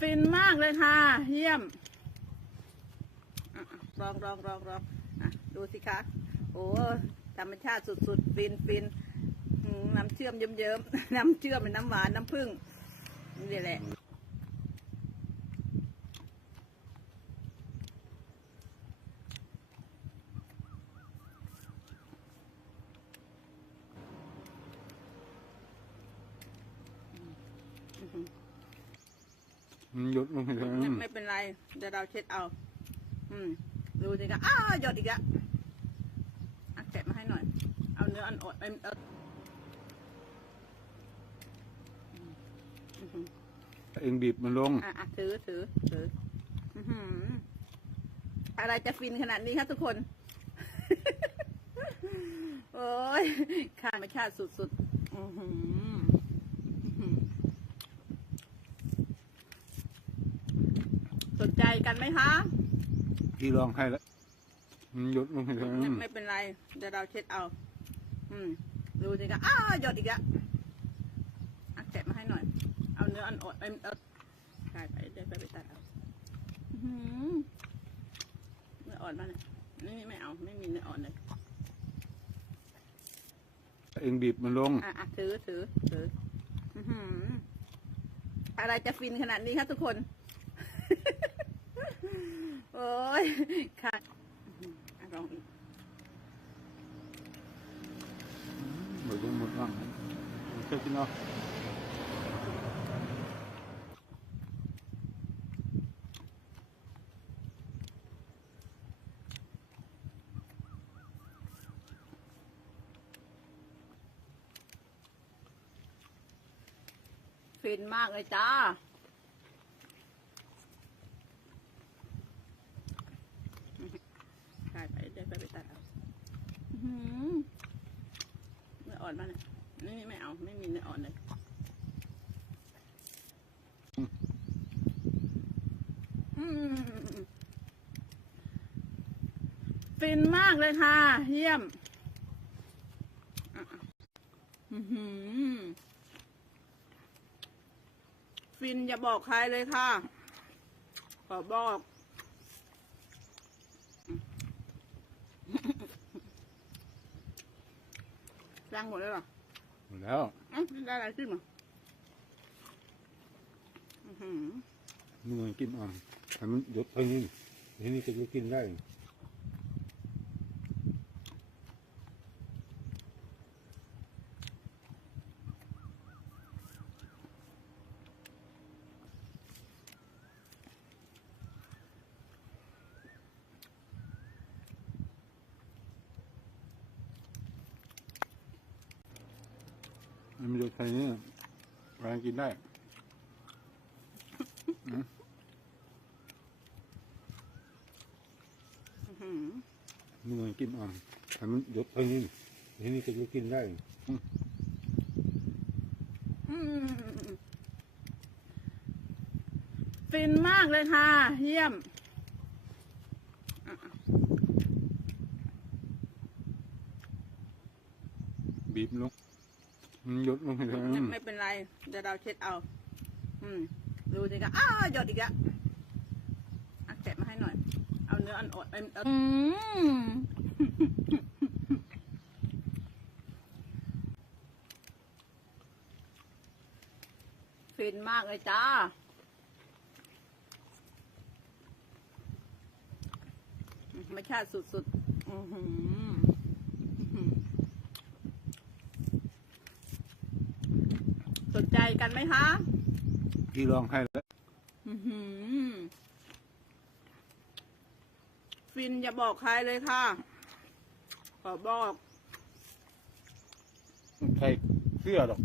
ฟินมากเลยค่ะ เยี่ยมลองลองลองลองดูสิคะ โอ้ธรรมชาติสุดๆ ฟินฟินน้ำเชื่อมเยิ้มๆ น้ำเชื่อมเป็นน้ำหวาน น้ำผึ้งนี่แหละ มันหยดลงไปเลย ไม่ไม่ เป็นไรเดี๋ยวเราเช็ดเอา อืม ดูสิคะอ้าวหยดอีกแล้วอะแกะมาให้หน่อย เอาเนื้ออ่อนๆเอ้ยเอาอืมอื้อหือเองบีบมันลง อะอะถือถือถืออื้อหืออะไรจะฟินขนาดนี้ครับทุกคน โอ้ยข้ามชาติสุดๆ อื้อหืออื้อหือสนใจ กันไหมคะพี่ลองให้แล้วมันหยดลงไปเลยไม่ไม่เป็นไรเดี๋ยวเราเช็ดเอา อืมดูสิคะอ้าวหยดอีกแล้วอะแกะมาให้หน่อย เอาเนื้ออ่อนๆเอ้ยเอาใช่ไปเดี๋ยวไปไปตัดเอาอื้อหือเนื้ออ่อนมากเนี่ยนี่ไม่เอาไม่มีเนื้ออ่อนเลยเองบีบมันลง อะอะถือถือถืออื้อหืออะไรจะฟินขนาดนี้ครับทุกคน โอ้ยค่ะอื้อหืออะลองอีกหมดยังหมดบ้างเชื่อกินเอาฟินมากเลยจ้า ใช่ไปเดี๋ยวไปไปตัดเอาอื้อหือเนื้ อนมาเนี่ยนี่ไม่เอาไม่มีเนื้ออ่อนเลยฟินมากเลยค่ะ เยี่ยมฟินอย่าบอกใครเลยค่ะ ขอบอกางหมดเลยเหรอหมดแล้วเอ้าได้อะไรขึ้นมาอื้อหือ นี่มันกินอ่อนแต่มันหยดไปนี่ทีนี้ก็จะกินได้ มันหยดไปนี่วางกินได้อืมอื้อหือนี่มันกินอ่อนแต่มันหยดไปนี่ทีนี้ก็จะกินได้อืมฟินมากเลยค่ะ เยี่ยมอะบีบลงมัน หยดลงไปเลยไม่ไม่เป็นไรเดี๋ยวเราเช็ดเอา อืมดูสิคะอ้าวหยดอีกแล้วอะแกะมาให้หน่อย เอาเนื้ออ่อนๆเอ้ยเอาอืมฟินมากเลยจ้าธรรมชาติสุดๆ อือหืออื้อหือสนใจกันไหม คะ พี่ลองให้แล้วอื้อหือฟินอย่าบอกใครเลยค่ะ ขอบอกใส่เสื้อหรอก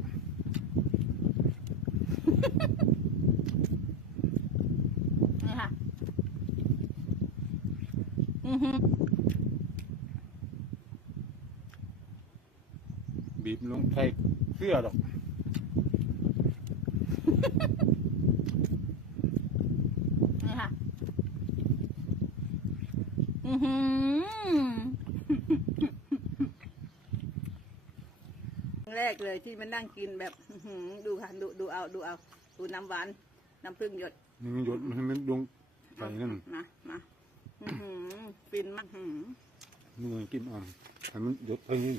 นี่ค่ะ อือหือบีบลงใส่เสื้อหรอก นี่ค่ะ อือหือแรกเลยที่มันนั่งกินแบบอื้อหือดูค่ะดูดูเอาดูเอา ดูน้ำหวาน น้ำผึ้งหยดนี่มันหยดมันมันดวงใส่นั่นมามาอื้อหือฟินมากอื้อหือนี่มันกินอ่อนแต่มันหยดเท่านี้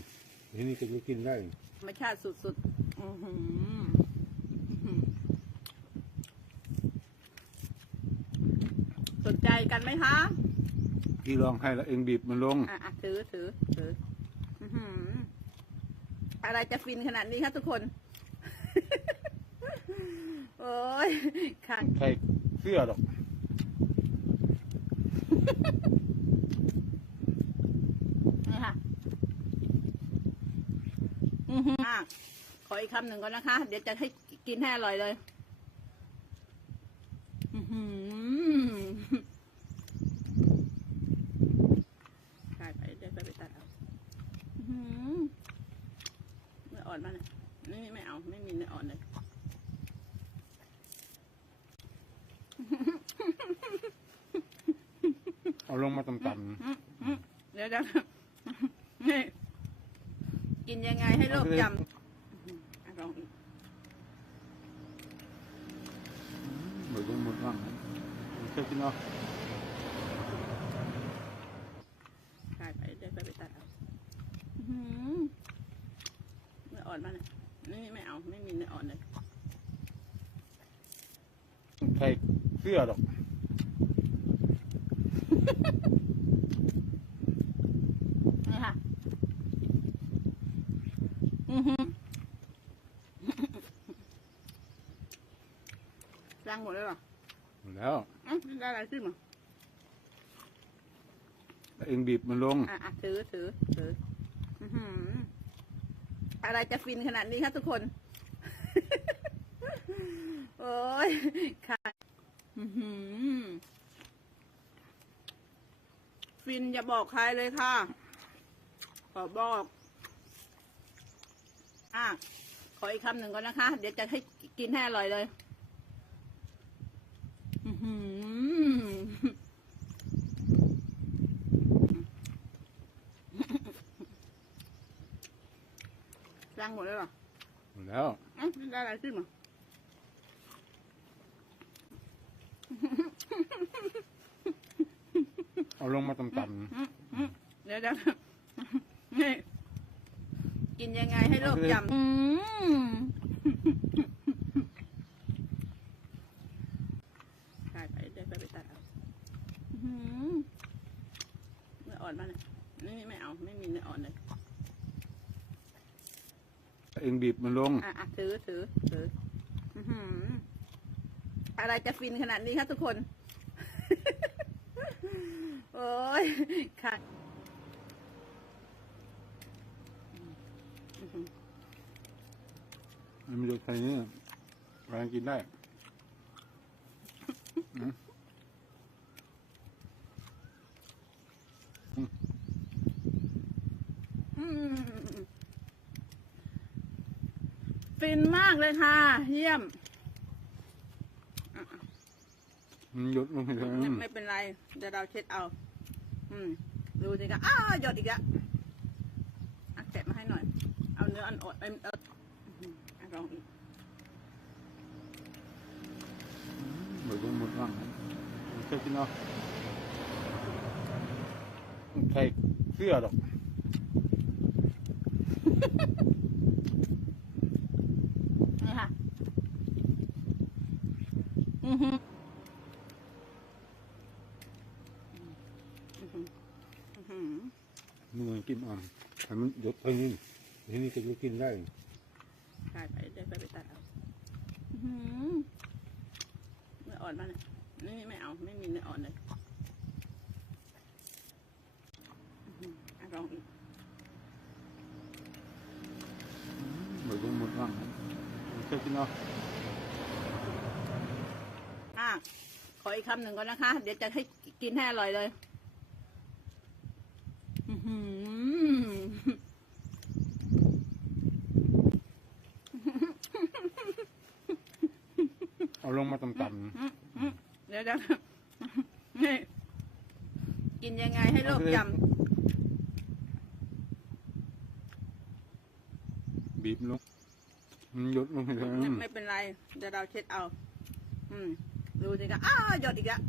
ทีนี้ก็จะกินได้ธรรมชาติสุดๆ อื้อหืออื้อหือสนใจ กันไหมคะพี่ลองให้แล้วเองบีบมันลง อะอะถือถือถืออื้อหืออะไรจะฟินขนาดนี้คะทุกคน โอ้ยค่ะใส่เสื้อหรอก นี่ค่ะ อือหืออะขออีกคำหนึ่งก่อนนะคะ เดี๋ยวจะให้กินให้อร่อยเลย อือหือถ่ายไปเดี๋ยวไปไปตัดเอาอื้อหือเนื้ออ่อนมากเลย นี่ไม่เอาไม่มีเนื้ออ่อนเลยเอาลงมาต่ำอืมอืมเดี๋ยวเดี๋ยวนี่กินยังไงให้โรคจำอืมอะลองอีกๆเหมือนหมดบ้างเจ้ากินเอาถ่ายไปเดี๋ยวไปไปตัดเอาอื้อหือเนื้ออ่อนมากเลยนี่ไม่เอา ไม่มีเนื้ออ่อนเลย ใส่เสื้อหรอกนี่ค่ะ อือหือล้างหมดเลยเหรอหมดแล้วอะได้อะไรขึ้นมาแล้วเองบีบมันลง อะอะถือถือถืออื้อหืออะไรจะฟินขนาดนี้คะทุกคน โอ้ยค่ะอื้อหือ ฟินอย่าบอกใครเลยค่ะ ขอบอก อะ ขออีกคำหนึ่งก่อนนะคะ เดี๋ยวจะให้กินให้อร่อยเลยอื้อหือล้างหมดเลยเหรอ หมดแล้วอะได้อะไรขึ้นมา เอา ลงมาต่ำอืมอืมเดี๋ยวเดี๋ยวนี่กินยังไงให้โรคจำอืมถ่ายไปเดี๋ยวไปไปตัดเอาอื้อหือเนื้ออ่อนมากเลยนี่ไม่เอาไม่มีเนื้ออ่อนเลย ๆเองบีบมันลง อะอะถือถือถืออื้อหืออะไรจะฟินขนาดนี้คะทุกคน โอ้ยค่ะอื้อหือมันหยดใส่นี่วางกินได้อืมอืมฟินมากเลยค่ะ เยี่ยมมันหยดลงให้เลยไม่ไม่เป็นไร เดี๋ยวเราเช็ดเอา อืม ดูสิคะอ้าหยดอีกแล้วอักเสบมาให้หน่อย เอาเนื้ออันอดเอ้ยเอาอื้อหืออะลองอีกหมือนหมดบ้างเคยกินเอาใส่เสื้อหรอก นี่ค่ะ อือหืออื้อหืออื้อหือ นี่มันกินอ่อนแต่มันหยดเท่านี้ทีนี้ก็จะกินได้ถ่ายไปเดี๋ยวไปไปตัดเอาอื้อหือเนื้ออ่อนมากเลยนี่ไม่เอาไม่มีเนื้ออ่อนเลยอื้อหืออะลองอีกเหมือนหมดบ้างเจ้ากินเอาอะขออีกคำหนึ่งก่อนนะคะ เดี๋ยวจะให้กินให้อร่อยเลย อื้อหือ เอาลงมาต่ำอืมอืมเดี๋ยวเดี๋ยวนี่กินยังไงให้โรคจำบีบลงมันหยดลงให้เธอไม่ไม่เป็นไร เดี๋ยวเราเช็ดเอา อืมดูสิคะอ้าวหยดอีกแล้ว